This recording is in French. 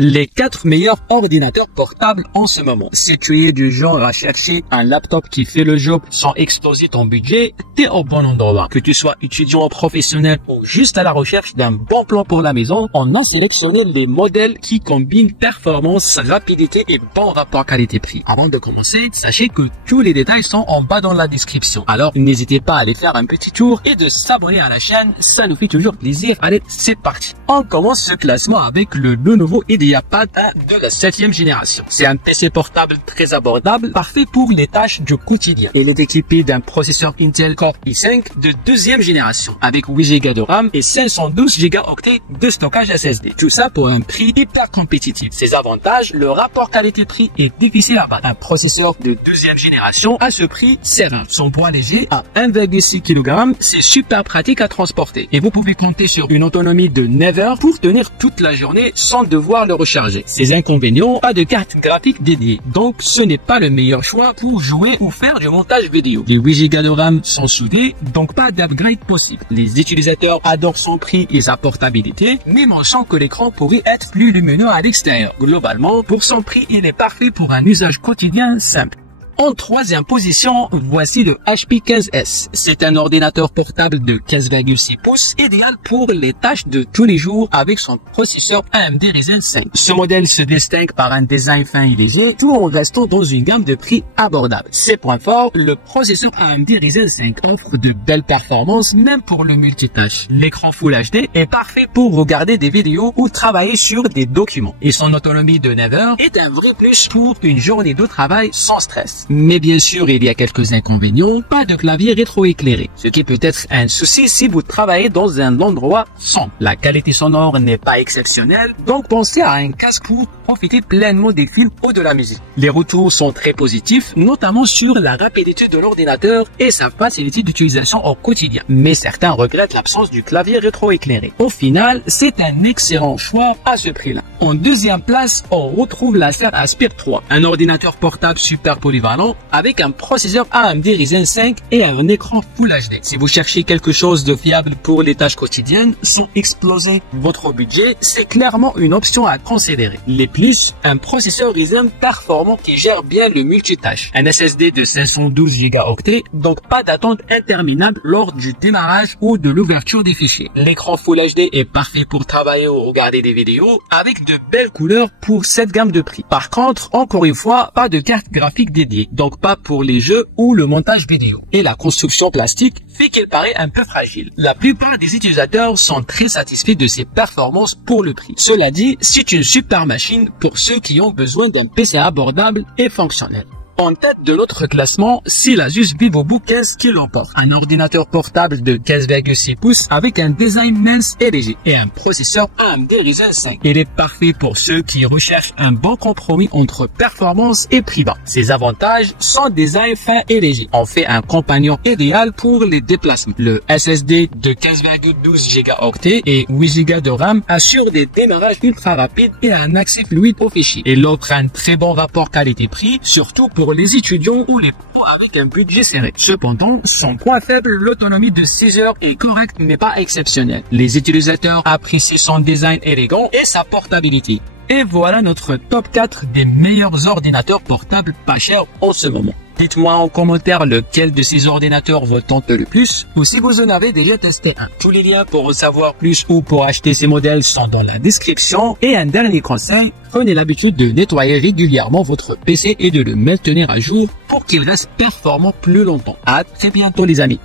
Les 4 meilleurs ordinateurs portables en ce moment. Si tu es du genre à chercher un laptop qui fait le job sans exploser ton budget, t'es au bon endroit. Que tu sois étudiant ou professionnel ou juste à la recherche d'un bon plan pour la maison, on a sélectionné les modèles qui combinent performance, rapidité et bon rapport qualité-prix. Avant de commencer, sachez que tous les détails sont en bas dans la description. Alors n'hésitez pas à aller faire un petit tour et de s'abonner à la chaîne, ça nous fait toujours plaisir. Allez, c'est parti. On commence ce classement avec le nouveau IdeaPad 1 de la 7e génération. C'est un PC portable très abordable, parfait pour les tâches du quotidien. Il est équipé d'un processeur Intel Core i5 de 2e génération avec 8 Go de RAM et 512 Go de stockage SSD. Tout ça pour un prix hyper compétitif. Ses avantages, le rapport qualité-prix est difficile à battre. Un processeur de 2e génération à ce prix, c'est rare. Son poids léger à 1,6 kg, c'est super pratique à transporter. Et vous pouvez compter sur une autonomie de 9 heures pour tenir toute la journée sans devoir le recharger. Ses inconvénients, pas de carte graphique dédiée, donc ce n'est pas le meilleur choix pour jouer ou faire du montage vidéo. Les 8 Go de RAM sont soudés, donc pas d'upgrade possible. Les utilisateurs adorent son prix et sa portabilité, même en sent que l'écran pourrait être plus lumineux à l'extérieur. Globalement, pour son prix, il est parfait pour un usage quotidien simple. En 3e position, voici le HP 15S. C'est un ordinateur portable de 15,6 pouces, idéal pour les tâches de tous les jours avec son processeur AMD Ryzen 5. Ce modèle se distingue par un design fin et léger, tout en restant dans une gamme de prix abordable. Ses points forts, le processeur AMD Ryzen 5 offre de belles performances même pour le multitâche. L'écran Full HD est parfait pour regarder des vidéos ou travailler sur des documents. Et son autonomie de 9 heures est un vrai plus pour une journée de travail sans stress. Mais bien sûr, il y a quelques inconvénients, pas de clavier rétroéclairé, ce qui peut être un souci si vous travaillez dans un endroit sombre. La qualité sonore n'est pas exceptionnelle, donc pensez à un casque pour profiter pleinement des films ou de la musique. Les retours sont très positifs, notamment sur la rapidité de l'ordinateur et sa facilité d'utilisation au quotidien. Mais certains regrettent l'absence du clavier rétroéclairé. Au final, c'est un excellent choix à ce prix-là. En 2e place, on retrouve l'Acer Aspire 3, un ordinateur portable super polyvalent avec un processeur AMD Ryzen 5 et un écran Full HD. Si vous cherchez quelque chose de fiable pour les tâches quotidiennes sans exploser votre budget, c'est clairement une option à considérer. Les plus, un processeur Ryzen performant qui gère bien le multitâche, un SSD de 512 Go, donc pas d'attente interminable lors du démarrage ou de l'ouverture des fichiers. L'écran Full HD est parfait pour travailler ou regarder des vidéos avec de belles couleurs pour cette gamme de prix. Par contre, encore une fois, pas de carte graphique dédiée, donc pas pour les jeux ou le montage vidéo. Et la construction plastique fait qu'il paraît un peu fragile. La plupart des utilisateurs sont très satisfaits de ses performances pour le prix. Cela dit, c'est une super machine pour ceux qui ont besoin d'un PC abordable et fonctionnel. En tête de notre classement, c'est l'Asus VivoBook 15 qui l'emporte. Un ordinateur portable de 15,6 pouces avec un design mince et léger et un processeur AMD Ryzen 5. Il est parfait pour ceux qui recherchent un bon compromis entre performance et prix bas. Ses avantages, son design fin et léger en fait un compagnon idéal pour les déplacements. Le SSD de 15,12 Go et 8 Go de RAM assure des démarrages ultra rapides et un accès fluide aux fichiers. Il offre un très bon rapport qualité-prix, surtout pour les étudiants ou les pros avec un budget serré. Cependant, son point faible, l'autonomie de 6 heures est correcte mais pas exceptionnelle. Les utilisateurs apprécient son design élégant et sa portabilité. Et voilà notre top 4 des meilleurs ordinateurs portables pas chers en ce moment. Dites-moi en commentaire lequel de ces ordinateurs vous tente le plus ou si vous en avez déjà testé un. Tous les liens pour en savoir plus ou pour acheter ces modèles sont dans la description. Et un dernier conseil, prenez l'habitude de nettoyer régulièrement votre PC et de le maintenir à jour pour qu'il reste performant plus longtemps. À très bientôt les amis.